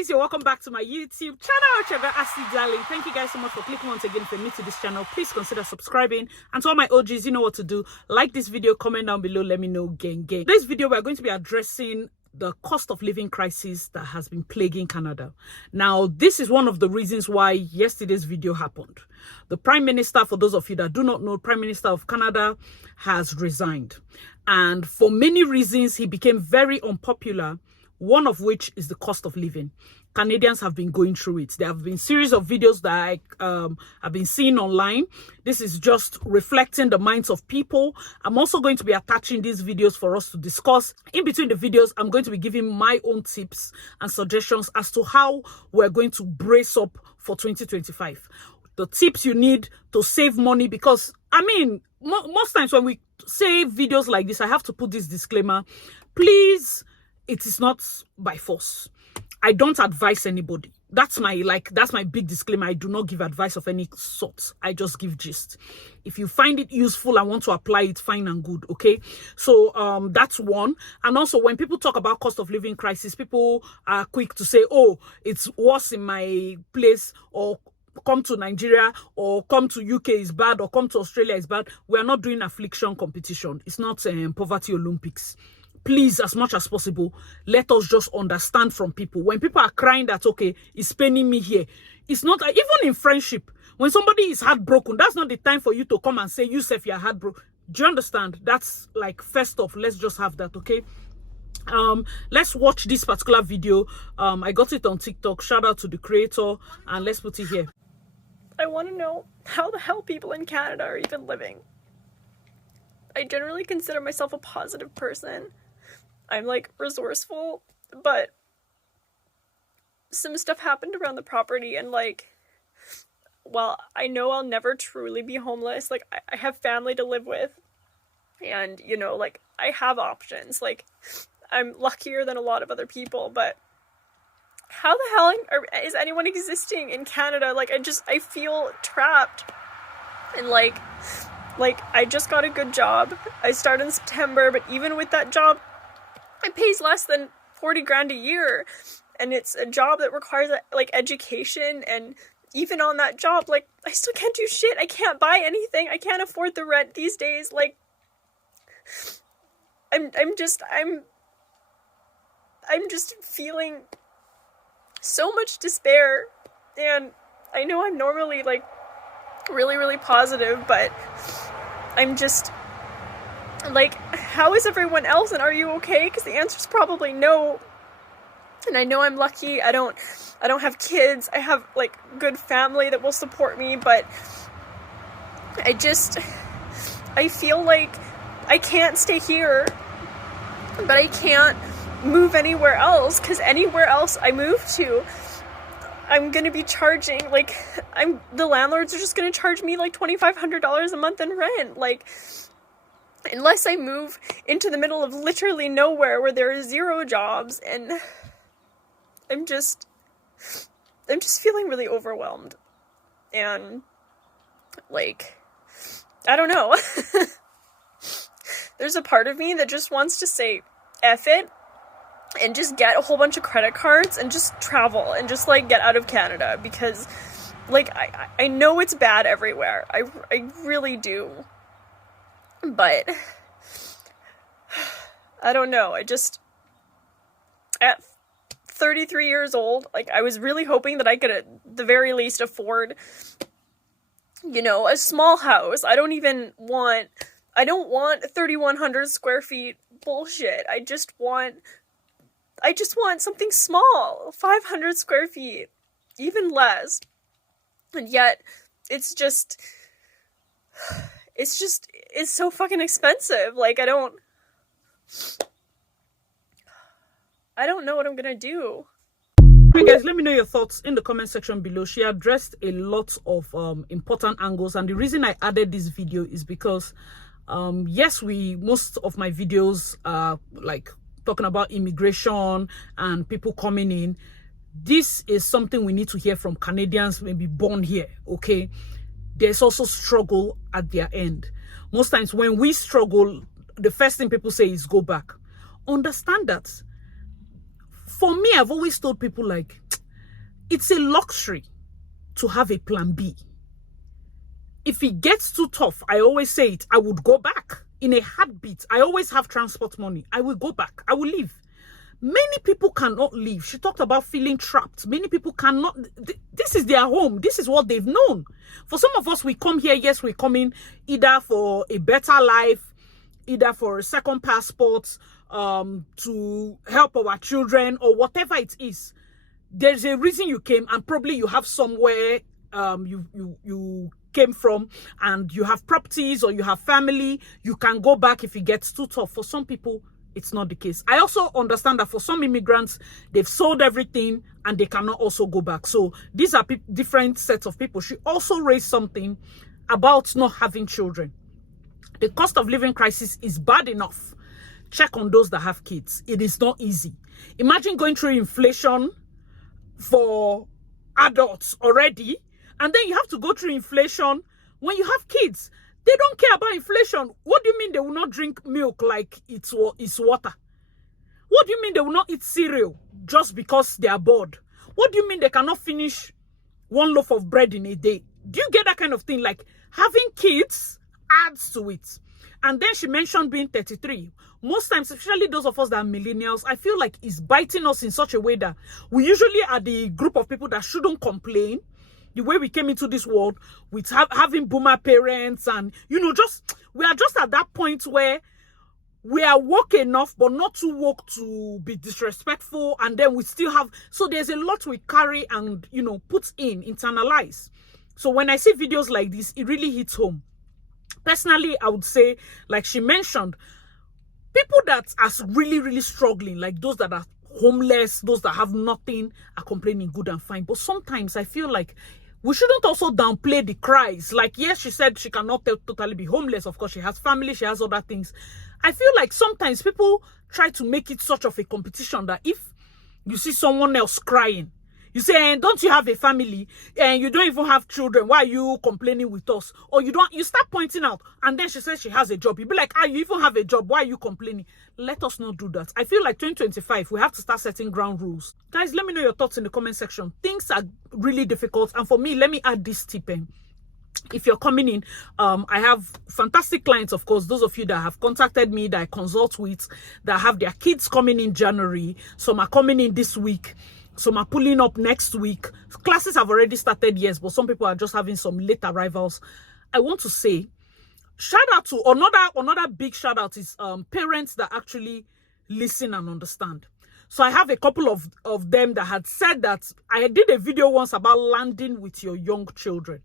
guys, you're welcome back to my YouTube channel, Trevor Ashley Darling. Thank you guys so much for clicking once again. If you're new to this channel, please consider subscribing. And to all my OGs, you know what to do. Like this video, comment down below, let me know, gang. This video, we're going to be addressing the cost of living crisis that has been plaguing Canada. Now, this is one of the reasons why yesterday's video happened. The Prime Minister, for those of you that do not know, Prime Minister of Canada has resigned. And for many reasons, he became very unpopular, one of which is the cost of living. Canadians have been going through it. There have been series of videos that I have been seeing online. This is just reflecting the minds of people. I'm also going to be attaching these videos for us to discuss. In between the videos, I'm going to be giving my own tips and suggestions as to how we're going to brace up for 2025. The tips you need to save money, because, I mean, most times when we say videos like this, I have to put this disclaimer. Please, it is not by force. I don't advise anybody. That's my big disclaimer. I do not give advice of any sort. I just give gist. If you find it useful and want to apply it, fine and good, okay? So that's one. And also, when people talk about cost of living crisis, people are quick to say, oh, it's worse in my place, or come to Nigeria, or come to UK is bad, or come to Australia is bad. We are not doing affliction competition. It's not poverty Olympics. Please, as much as possible, let us just understand from people. When people are crying that, okay, it's paining me here, it's not, even in friendship, when somebody is heartbroken, that's not the time for you to come and say, you self, you're heartbroken. Do you understand? That's like, first off, let's just have that, okay? Let's watch this particular video. I got it on TikTok. Shout out to the creator, and let's put it here. I want to know how the hell people in Canada are even living. I generally consider myself a positive person. I'm like resourceful, but some stuff happened around the property, and like, well, I know I'll never truly be homeless. Like, I have family to live with, and you know, like, I have options. Like, I'm luckier than a lot of other people, but how the hell is anyone existing in Canada? Like, I feel trapped. And like I just got a good job. I started in September, but even with that job, it pays less than 40 grand a year. And it's a job that requires like education, and even on that job, like, I still can't do shit. I can't buy anything. I can't afford the rent these days. Like, I'm just feeling so much despair. And I know I'm normally like really, really positive, but I'm just like, how is everyone else, and are you okay? Because the answer is probably no. And I know I'm lucky. I don't have kids. I have like good family that will support me, but I feel like I can't stay here, but I can't move anywhere else, because anywhere else I move to, I'm gonna be charging, like, the landlords are just gonna charge me like $2,500 a month in rent. Like, unless I move into the middle of literally nowhere where there are zero jobs, and I'm just feeling really overwhelmed. And like, I don't know. There's a part of me that just wants to say F it and just get a whole bunch of credit cards and just travel and just like get out of Canada, because like I know it's bad everywhere. I really do. But I don't know. At 33 years old, like, I was really hoping that I could at the very least afford, you know, a small house. I don't want 3,100 square feet bullshit. I just want something small, 500 square feet, even less. And yet it's so fucking expensive. Like, I don't know what I'm gonna do. Hey guys, let me know your thoughts in the comment section below. She addressed a lot of important angles, and the reason I added this video is because yes, most of my videos are like talking about immigration and people coming in. This is something we need to hear from Canadians maybe born here, okay? There's also struggle at their end. Most times when we struggle, the first thing people say is go back. Understand that. For me, I've always told people, like, It's a luxury to have a plan B. If it gets too tough, I always say it, I would go back in a heartbeat. I always have transport money. I will go back. I will leave. Many people cannot leave. She talked about feeling trapped. Many people cannot. This is their home. This is what they've known. For some of us, we come here. Yes, we come in either for a better life, either for a second passport, to help our children or whatever it is. There's a reason you came, and probably you have somewhere you came from, and you have properties or you have family. You can go back if it gets too tough. For some people, it's not the case. I also understand that for some immigrants, they've sold everything and they cannot also go back. So these are different sets of people. She also raised something about not having children. The cost of living crisis is bad enough. Check on those that have kids. It is not easy. Imagine going through inflation for adults already, and then you have to go through inflation when you have kids. They don't care about inflation. What do you mean they will not drink milk like it's water? What do you mean they will not eat cereal just because they are bored? What do you mean they cannot finish one loaf of bread in a day? Do you get that kind of thing? Like, having kids adds to it. And then she mentioned being 33. Most times, especially those of us that are millennials, I feel like it's biting us in such a way that we usually are the group of people that shouldn't complain. The way we came into this world with having boomer parents, and we are just at that point where we are woke enough but not too woke to be disrespectful, and then we still have, so there's a lot we carry and put in, internalize. So when I see videos like this, it really hits home. Personally, I would say, like she mentioned, people that are really, really struggling, like those that are homeless, those that have nothing, are complaining good and fine. But sometimes I feel like we shouldn't also downplay the cries. Like, yes, she said she cannot totally be homeless. Of course, she has family, she has other things. I feel like sometimes people try to make it such of a competition that if you see someone else crying, you say, don't you have a family? And you don't even have children. Why are you complaining with us? Or you start pointing out. And then she says she has a job. You be like, you even have a job. Why are you complaining? Let us not do that. I feel like 2025, we have to start setting ground rules. Guys, let me know your thoughts in the comment section. Things are really difficult. And for me, let me add this tip in. If you're coming in, I have fantastic clients, of course, those of you that have contacted me, that I consult with, that have their kids coming in January. Some are coming in this week. Some are pulling up next week. Classes have already started, yes, but some people are just having some late arrivals. I want to say, shout out to another big shout out is parents that actually listen and understand. So I have a couple of them that had said that I did a video once about landing with your young children.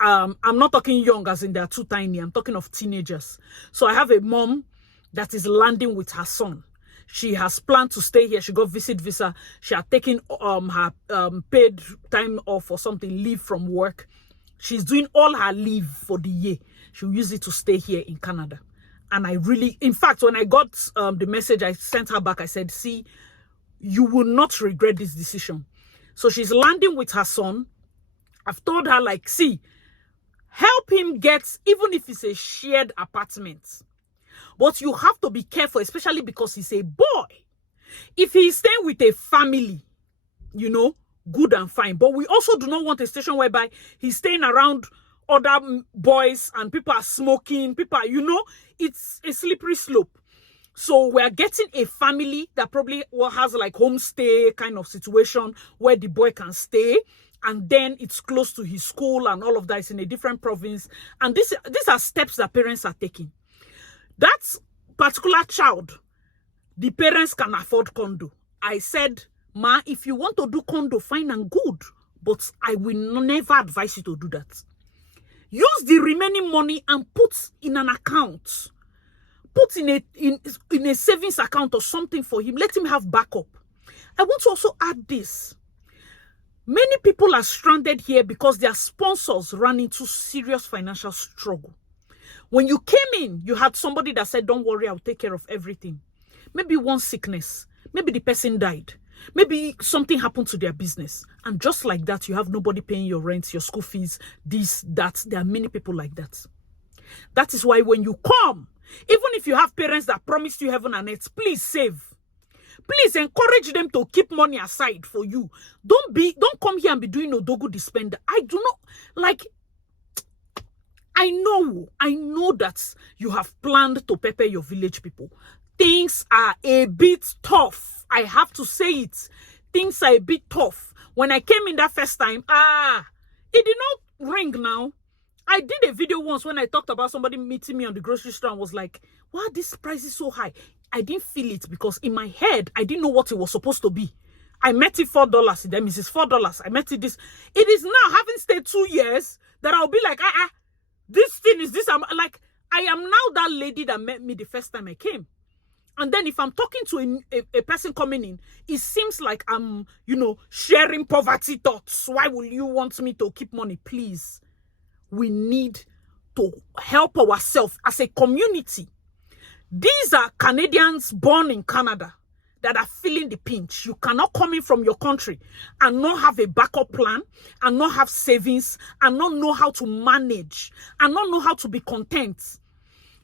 I'm not talking young as in they're too tiny. I'm talking of teenagers. So I have a mom that is landing with her son. She has planned to stay here. She got visit visa. She had taken her paid time off or something, leave from work. She's doing all her leave for the year. She'll use it to stay here in Canada. And I really, in fact, when I got the message, I sent her back. I said, see, you will not regret this decision. So she's landing with her son. I've told her, like, see, help him get, even if it's a shared apartment. But you have to be careful, especially because he's a boy. If he's staying with a family, good and fine. But we also do not want a situation whereby he's staying around other boys and people are smoking, it's a slippery slope. So we're getting a family that probably has like homestay kind of situation where the boy can stay. And then it's close to his school and all of that is in a different province. And these are steps that parents are taking. That particular child, the parents can afford condo. I said, ma, if you want to do condo, fine and good. But I will never advise you to do that. Use the remaining money and put in an account. Put in a savings account or something for him. Let him have backup. I want to also add this. Many people are stranded here because their sponsors ran into serious financial struggle. When you came in, you had somebody that said, don't worry, I'll take care of everything. Maybe one sickness. Maybe the person died. Maybe something happened to their business. And just like that, you have nobody paying your rent, your school fees, this, that. There are many people like that. That is why when you come, even if you have parents that promised you heaven and earth, please save. Please encourage them to keep money aside for you. Don't come here and be doing odogu dispender. I do not like. I know that you have planned to pepper your village people. Things are a bit tough. I have to say it. Things are a bit tough. When I came in that first time, it did not ring now. I did a video once when I talked about somebody meeting me on the grocery store and was like, wow, this price is so high. I didn't feel it because in my head, I didn't know what it was supposed to be. I met it $4. That means it's $4. I met it this. It is now, having stayed 2 years, that I'll be like, this thing is this. I'm like, I am now that lady that met me the first time I came. And then if I'm talking to a person coming in, it seems like I'm, sharing poverty thoughts. Why will you want me to keep money? Please. We need to help ourselves as a community. These are Canadians born in Canada that are feeling the pinch. You cannot come in from your country and not have a backup plan and not have savings and not know how to manage and not know how to be content.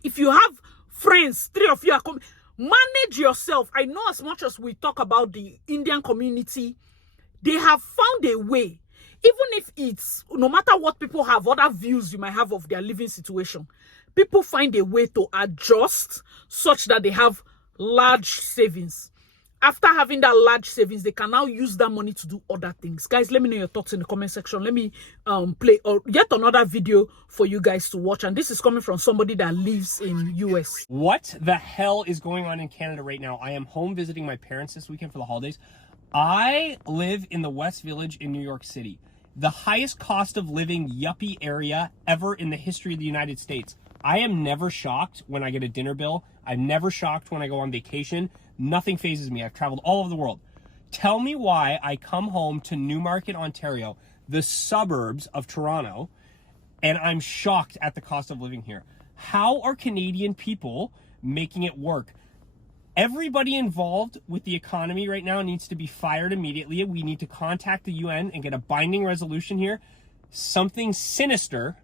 If you have friends, 3 of you are coming, manage yourself. I know as much as we talk about the Indian community, they have found a way. Even if it's, no matter what people have, other views you might have of their living situation, people find a way to adjust such that they have large savings. After having that large savings, they can now use that money to do other things. Guys, let me know your thoughts in the comment section. Let me play yet another video for you guys to watch. And this is coming from somebody that lives in US. What the hell is going on in Canada right now? I am home visiting my parents this weekend for the holidays. I live in the West Village in New York City. The highest cost of living yuppie area ever in the history of the United States. I am never shocked when I get a dinner bill. I'm never shocked when I go on vacation. Nothing phases me. I've traveled all over the world. Tell me why I come home to Newmarket, Ontario, the suburbs of Toronto, and I'm shocked at the cost of living here. How are Canadian people making it work? Everybody involved with the economy right now needs to be fired immediately. We need to contact the UN and get a binding resolution here. Something sinister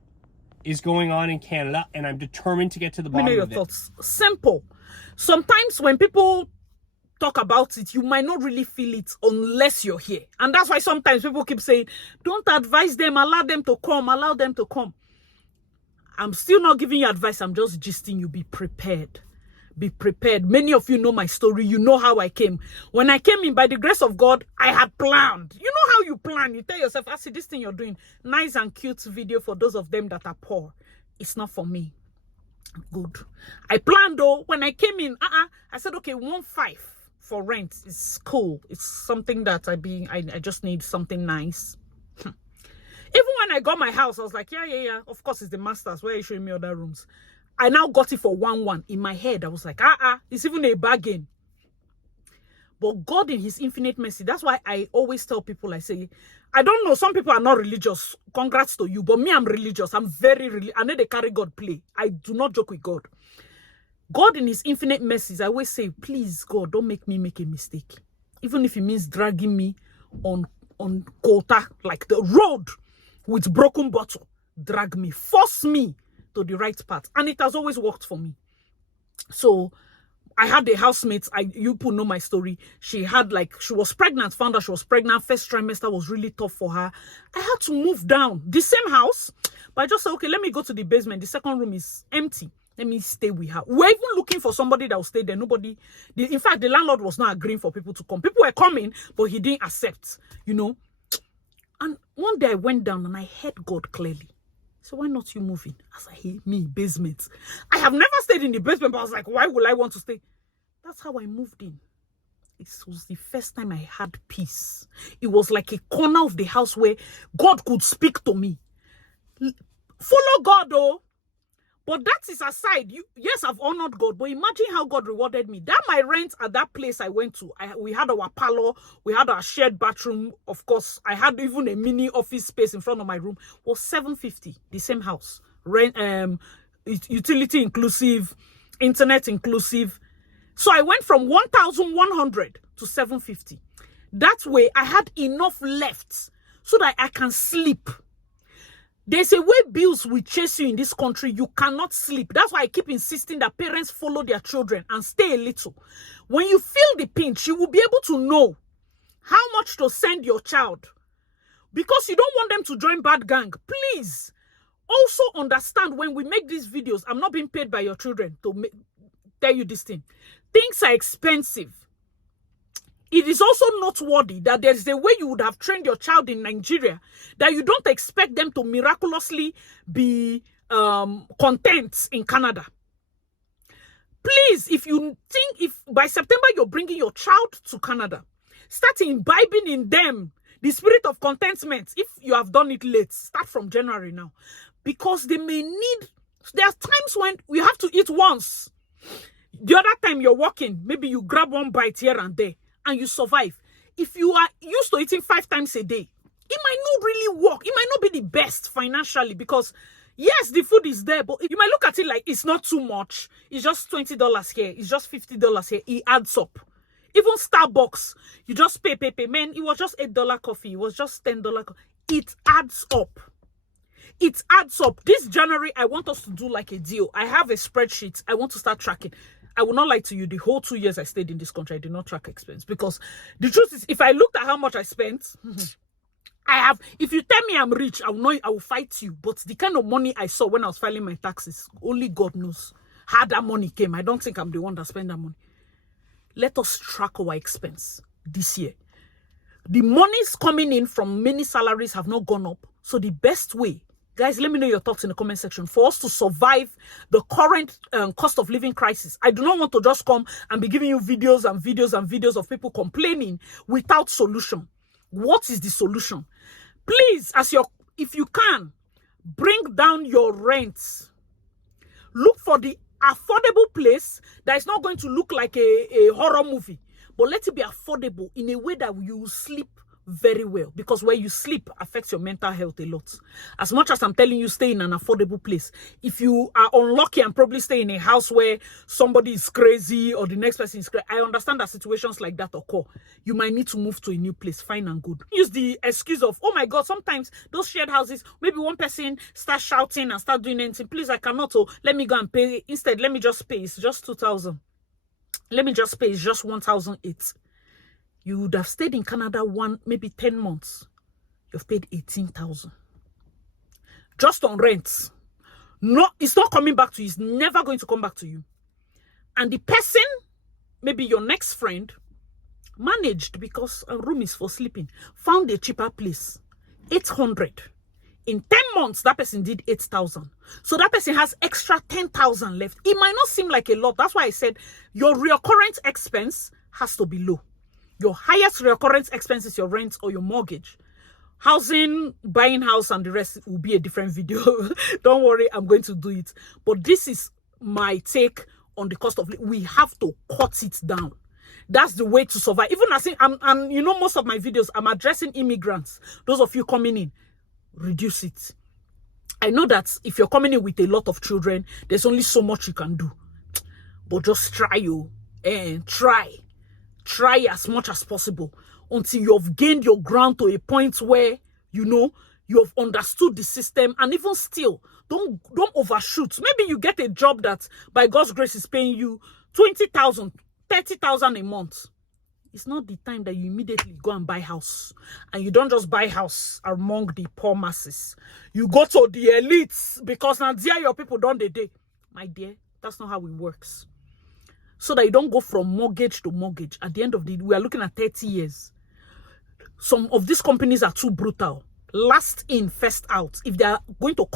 is going on in Canada, and I'm determined to get to the bottom of it. Let me know your thoughts. Simple. Sometimes when people talk about it, you might not really feel it unless you're here. And that's why sometimes people keep saying, don't advise them, allow them to come, allow them to come. I'm still not giving you advice. I'm just gisting you. Be prepared. Be prepared. Many of you know my story. You know how I came. When I came in, by the grace of God, I had planned. You know how you plan. You tell yourself, I see this thing you're doing. Nice and cute video for those of them that are poor. It's not for me. Good. I planned though. When I came in, I said, okay, 1.5 for rent is cool. It's something that I just need something nice. Even when I got my house, I was like, yeah. Of course, it's the masters. Where are you showing me other rooms? I now got it for 1.1. In my head, I was like, it's even a bargain. But God in his infinite mercy, that's why I always tell people, I say, I don't know, some people are not religious. Congrats to you. But me, I'm religious. I'm very religious. I know they carry God play. I do not joke with God. God in his infinite mercies, I always say, please, God, don't make me make a mistake. Even if it means dragging me on quota, like the road with broken bottle. Drag me, force me to the right path, and it has always worked for me. So I had a housemate, you people know my story. She was pregnant, found out she was pregnant. First trimester was really tough for her. I had to move down the same house, but I just said, okay, let me go to the basement. The second room is empty. Let me stay with her. We're even looking for somebody that will stay there. In fact, the landlord was not agreeing for people to come. People were coming, but he didn't accept, And one day I went down and I heard God clearly. So why not you moving? I was like, hey, me, basement. I have never stayed in the basement, but I was like, why would I want to stay? That's how I moved in. It was the first time I had peace. It was like a corner of the house where God could speak to me. Follow God, though. But that is aside. Yes, I've honored God, but imagine how God rewarded me. That my rent at that place I went to, we had our parlor, we had our shared bathroom. Of course, I had even a mini office space in front of my room. Was $750, the same house. Rent, utility inclusive, internet inclusive. So I went from 1,100 to $750. That way, I had enough left so that I can sleep. There's a way bills will chase you in this country. You cannot sleep. That's why I keep insisting that parents follow their children and stay a little. When you feel the pinch, you will be able to know how much to send your child. Because you don't want them to join bad gang. Please, also understand when we make these videos, I'm not being paid by your children to tell you this thing. Things are expensive. It is also noteworthy that there's a way you would have trained your child in Nigeria that you don't expect them to miraculously be content in Canada. Please, if you think if by September you're bringing your child to Canada, start imbibing in them the spirit of contentment. If you have done it late, start from January now. Because they may need, there are times when we have to eat once. The other time you're working, maybe you grab one bite here and there and you survive. If you are used to eating 5 times a day, it might not really work. It might not be the best financially because, yes, the food is there, but you might look at it like it's not too much. It's just $20 here. It's just $50 here. It adds up. Even Starbucks, you just pay. Man, it was just $8 coffee. It was just $10 coffee. It adds up. It adds up. This January, I want us to do like a deal. I have a spreadsheet. I want to start tracking. I will not lie to you. The whole 2 years I stayed in this country, I did not track expense. Because the truth is, if I looked at how much I spent, if you tell me I'm rich, I will fight you. But the kind of money I saw when I was filing my taxes, only God knows how that money came. I don't think I'm the one that spent that money. Let us track our expense this year. The monies coming in from many salaries have not gone up. So the best way, guys, let me know your thoughts in the comment section for us to survive the current cost of living crisis. I do not want to just come and be giving you videos and videos and videos of people complaining without solution. What is the solution? Please, if you can, bring down your rents. Look for the affordable place that is not going to look like a horror movie, but let it be affordable in a way that you will sleep very well, because where you sleep affects your mental health a lot. As much as I'm telling you, stay in an affordable place. If you are unlucky and probably stay in a house where somebody is crazy or the next person is crazy, I understand that situations like that occur. You might need to move to a new place, fine and good. Use the excuse of, oh my God, sometimes those shared houses, maybe one person starts shouting and start doing anything. Please, I cannot, oh, let me go and pay. Instead, let me just pay. It's just 2,000. Let me just pay. It's just 1,008. You would have stayed in Canada maybe 10 months. You've paid 18,000. Just on rent. No, it's not coming back to you. It's never going to come back to you. And the person, maybe your next friend, managed, because a room is for sleeping, found a cheaper place. 800. In 10 months, that person did 8,000. So that person has extra 10,000 left. It might not seem like a lot. That's why I said your recurrent expense has to be low. Your highest recurrent expense is your rent or your mortgage. Housing, buying house, and the rest will be a different video. Don't worry, I'm going to do it. But this is my take on the cost of living. We have to cut it down. That's the way to survive. Even as I'm you know, most of my videos, I'm addressing immigrants. Those of you coming in, reduce it. I know that if you're coming in with a lot of children, there's only so much you can do. But just try, Try as much as possible until you've gained your ground to a point where, you know, you have understood the system. And even still, don't overshoot. Maybe you get a job that, by God's grace, is paying you 20,000, 30,000 a month. It's not the time that you immediately go and buy house. And you don't just buy house among the poor masses. You go to the elites, because now there your people don't the day. My dear, that's not how it works. So that you don't go from mortgage to mortgage. At the end of the day, we are looking at 30 years. Some of these companies are too brutal. Last in, first out. If they are going to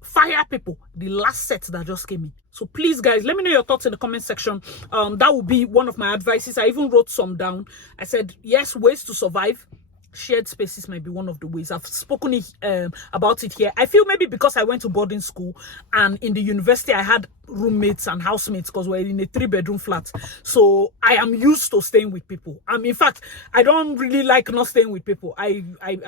fire people, the last set that just came in. So please, guys, let me know your thoughts in the comment section. That would be one of my advices. I even wrote some down. I said, yes, ways to survive. Shared spaces might be one of the ways. I've spoken about it here. I feel maybe because I went to boarding school and in the university I had roommates and housemates because we're in a 3-bedroom flat. So I am used to staying with people. In fact, I don't really like not staying with people. I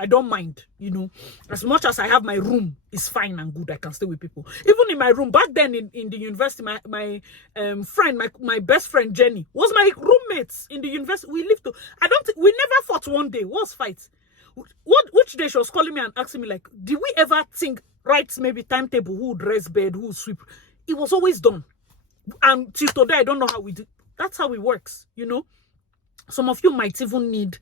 don't mind, you know. As much as I have my room, it's fine and good. I can stay with people. Even in my room, back then in the university, my friend, my best friend Jenny was my roommate in the university. We lived we never fought one day. What's fight? Which day she was calling me and asking me, like, did we ever think, right, maybe timetable, who would dress bed, who would sweep? It was always done. And till today, I don't know how we do. That's how it works, you know. Some of you might even need,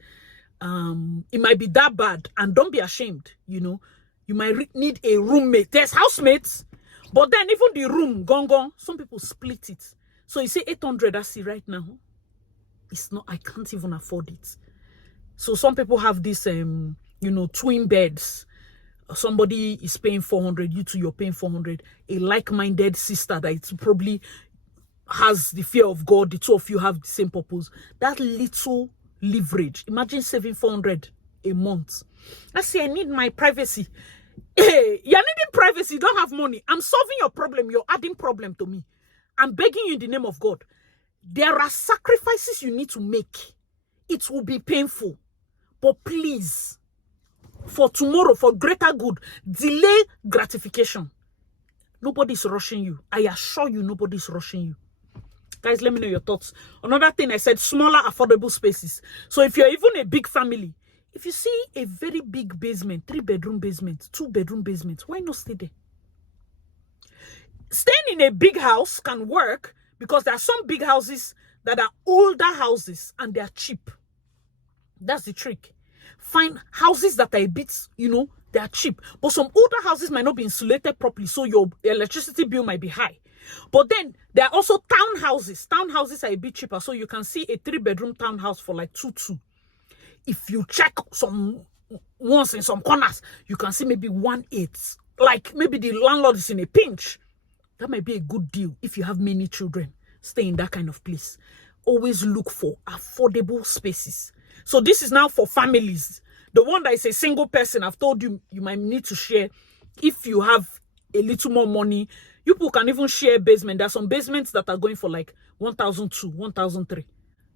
it might be that bad, and don't be ashamed, you know. You might need a roommate. There's housemates, but then even the room, gone, some people split it. So you say 800, I see right now. It's not, I can't even afford it. So some people have this, you know, twin beds. Somebody is paying 400, you two, you're paying 400. A like-minded sister that it's probably has the fear of God, the two of you have the same purpose. That little leverage. Imagine saving 400 a month. I say, I need my privacy. Hey, you're needing privacy, you don't have money. I'm solving your problem, you're adding problem to me. I'm begging you in the name of God. There are sacrifices you need to make. It will be painful. But please, for tomorrow, for greater good, delay gratification. Nobody's rushing you. I assure you, nobody's rushing you. Guys, let me know your thoughts. Another thing I said, smaller, affordable spaces. So if you're even a big family, if you see a very big basement, 3-bedroom basement, 2-bedroom basement, why not stay there? Staying in a big house can work because there are some big houses that are older houses and they are cheap. That's the trick. Find houses that are a bit, you know, they are cheap. But some older houses might not be insulated properly, so your electricity bill might be high. But then there are also townhouses. Townhouses are a bit cheaper, so you can see a 3-bedroom townhouse for like 2.2. If you check some ones in some corners, you can see maybe 1.8. Like maybe the landlord is in a pinch. That might be a good deal if you have many children. Stay in that kind of place. Always look for affordable spaces. So this is now for families. The one that is a single person, I've told you, you might need to share. If you have a little more money, you people can even share basement. There are some basements that are going for like 1,200, 1,300.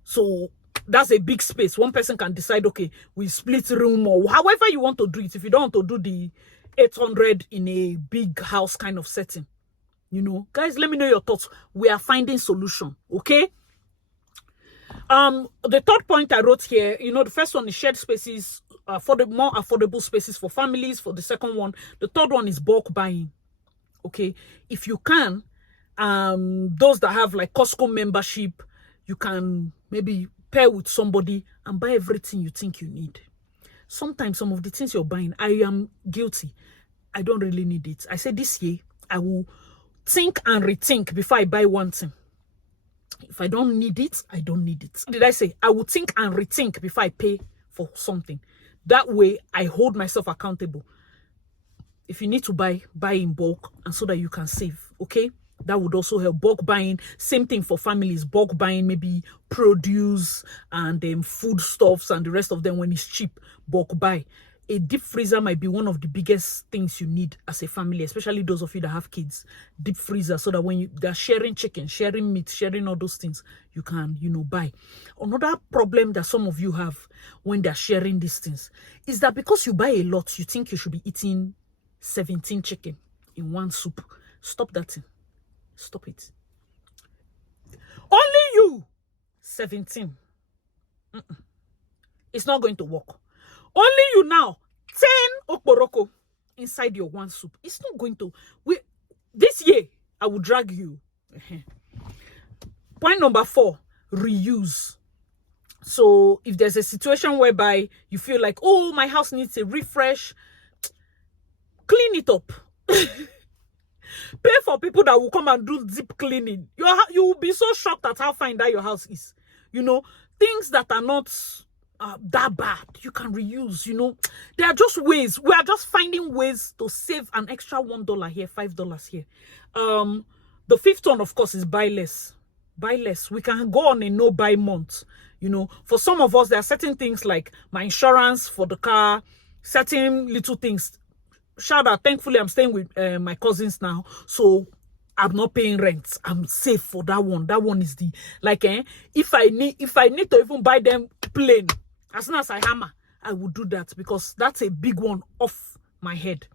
So that's a big space. One person can decide, okay, we split room or however you want to do it. If you don't want to do the 800 in a big house kind of setting, you know, guys, let me know your thoughts. We are finding solution, okay? The third point I wrote here, you know, the first one is shared spaces, for the more affordable spaces for families. For the second one, the third one is bulk buying. Okay, if you can, those that have like Costco membership, you can maybe pair with somebody and buy everything you think you need. Sometimes some of the things you're buying, I am guilty. I don't really need it. I said this year, I will think and rethink before I buy one thing. If I don't need it, I don't need it. What did I say? I will think and rethink before I pay for something. That way, I hold myself accountable. If you need to buy in bulk and so that you can save, okay? That would also help. Bulk buying, same thing for families. Bulk buying, maybe produce and foodstuffs and the rest of them when it's cheap. Bulk buy. A deep freezer might be one of the biggest things you need as a family, especially those of you that have kids. Deep freezer, so that when they're sharing chicken, sharing meat, sharing all those things, you can, you know, buy. Another problem that some of you have when they're sharing these things is that because you buy a lot, you think you should be eating 17 chicken in one soup. Stop that thing. Stop it. Only you 17. It's not going to work. Only you now 10 okporoko inside your one soup. It's not going to. This year I will drag you. Point number 4, reuse. So if there's a situation whereby you feel like, oh, my house needs a refresh, clean it up. Pay for people that will come and do deep cleaning. You will be so shocked at how fine that your house is. You know, things that are not that bad, you can reuse. You know, there are just ways. We are just finding ways to save an extra $1 here, $5 here. The fifth one, of course, is buy less. Buy less. We can go on a no buy month. You know, for some of us, there are certain things like my insurance for the car, certain little things. Shout out, thankfully, I'm staying with my cousins now, so I'm not paying rent. I'm safe for that one. That one is the if I need to even buy them plain, as soon as I hammer, I will do that because that's a big one off my head.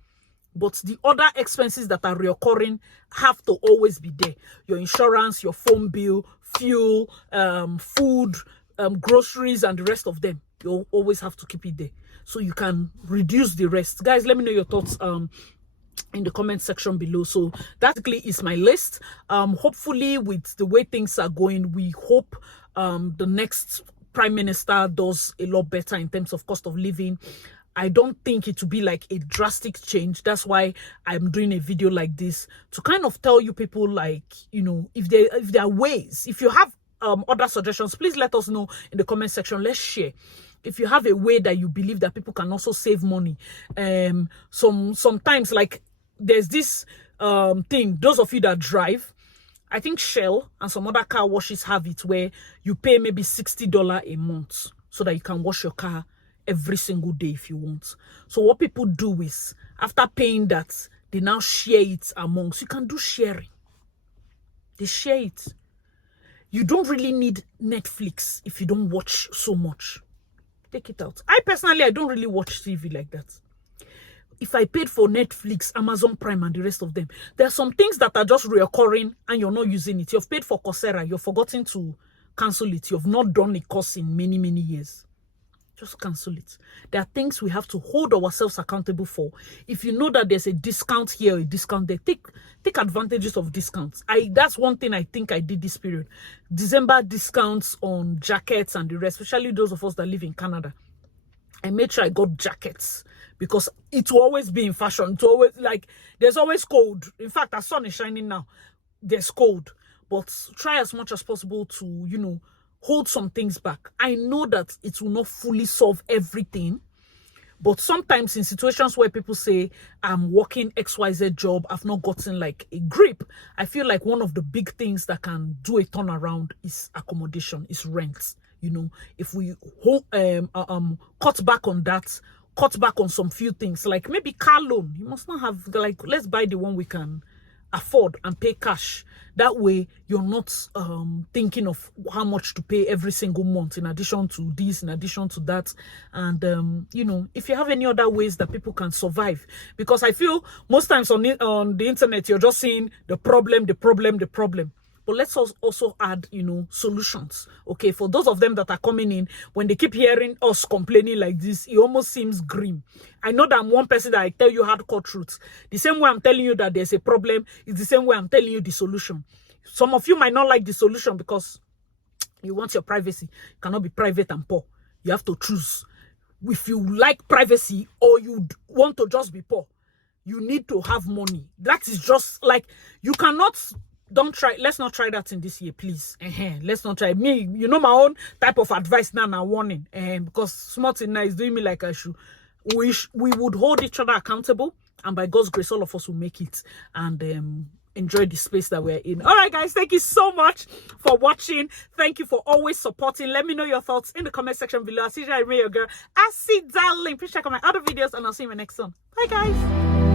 But the other expenses that are reoccurring have to always be there. Your insurance, your phone bill, fuel, food, groceries, and the rest of them. you always have to keep it there so you can reduce the rest. Guys, let me know your thoughts in the comment section below. So that is my list. Hopefully with the way things are going, we hope the next prime minister does a lot better in terms of cost of living. I don't think it will be like a drastic change. That's why I'm doing a video like this, to kind of tell you people, like, you know, if there are ways, if you have other suggestions, please let us know in the comment section. Let's share. If you have a way that you believe that people can also save money. Sometimes, like, there's this thing, those of you that drive, I think Shell and some other car washes have it, where you pay maybe $60 a month so that you can wash your car every single day if you want. So what people do is, after paying that, they now share it amongst. You can do sharing. They share it. You don't really need Netflix if you don't watch so much. Take it out. I don't really watch TV like that. If I paid for Netflix, Amazon Prime, and the rest of them, there are some things that are just reoccurring and you're not using it. You've paid for Coursera, you've forgotten to cancel it. You've not done a course in many, many years. Just cancel it. There are things we have to hold ourselves accountable for. If you know that there's a discount here, a discount there, take advantages of discounts. That's one thing I think I did this period. December discounts on jackets and the rest, especially those of us that live in Canada. I made sure I got jackets because it will always be in fashion. It's always like, there's always cold. In fact, the sun is shining now. There's cold. But try as much as possible to, you know, hold some things back. I know that it will not fully solve everything, but sometimes in situations where people say, I'm working XYZ job, I've not gotten like a grip, I feel like one of the big things that can do a turnaround is accommodation, is rent. You know, if we cut back on that, cut back on some few things, like maybe car loan. You must not have, like, let's buy the one we can afford and pay cash. That way you're not thinking of how much to pay every single month, in addition to this, in addition to that. And you know, if you have any other ways that people can survive, because I feel most times on the internet you're just seeing the problem. But let's also add, you know, solutions. Okay, for those of them that are coming in, when they keep hearing us complaining like this, it almost seems grim. I know that I'm one person that I tell you hardcore truths. The same way I'm telling you that there's a problem, is the same way I'm telling you the solution. Some of you might not like the solution because you want your privacy. You cannot be private and poor. You have to choose. If you like privacy or you want to just be poor, you need to have money. That is just like, you cannot... let's not try that in this year, please. Let's not try. Me, you know, my own type of advice now, warning. Because smart and nice doing me like I should. We would hold each other accountable, and by God's grace, all of us will make it and enjoy the space that we're in. All right, guys, thank you so much for watching. Thank you for always supporting. Let me know your thoughts in the comment section below. I see you, your girl. I see, darling. Please check out my other videos, and I'll see you in my next one. Bye, guys.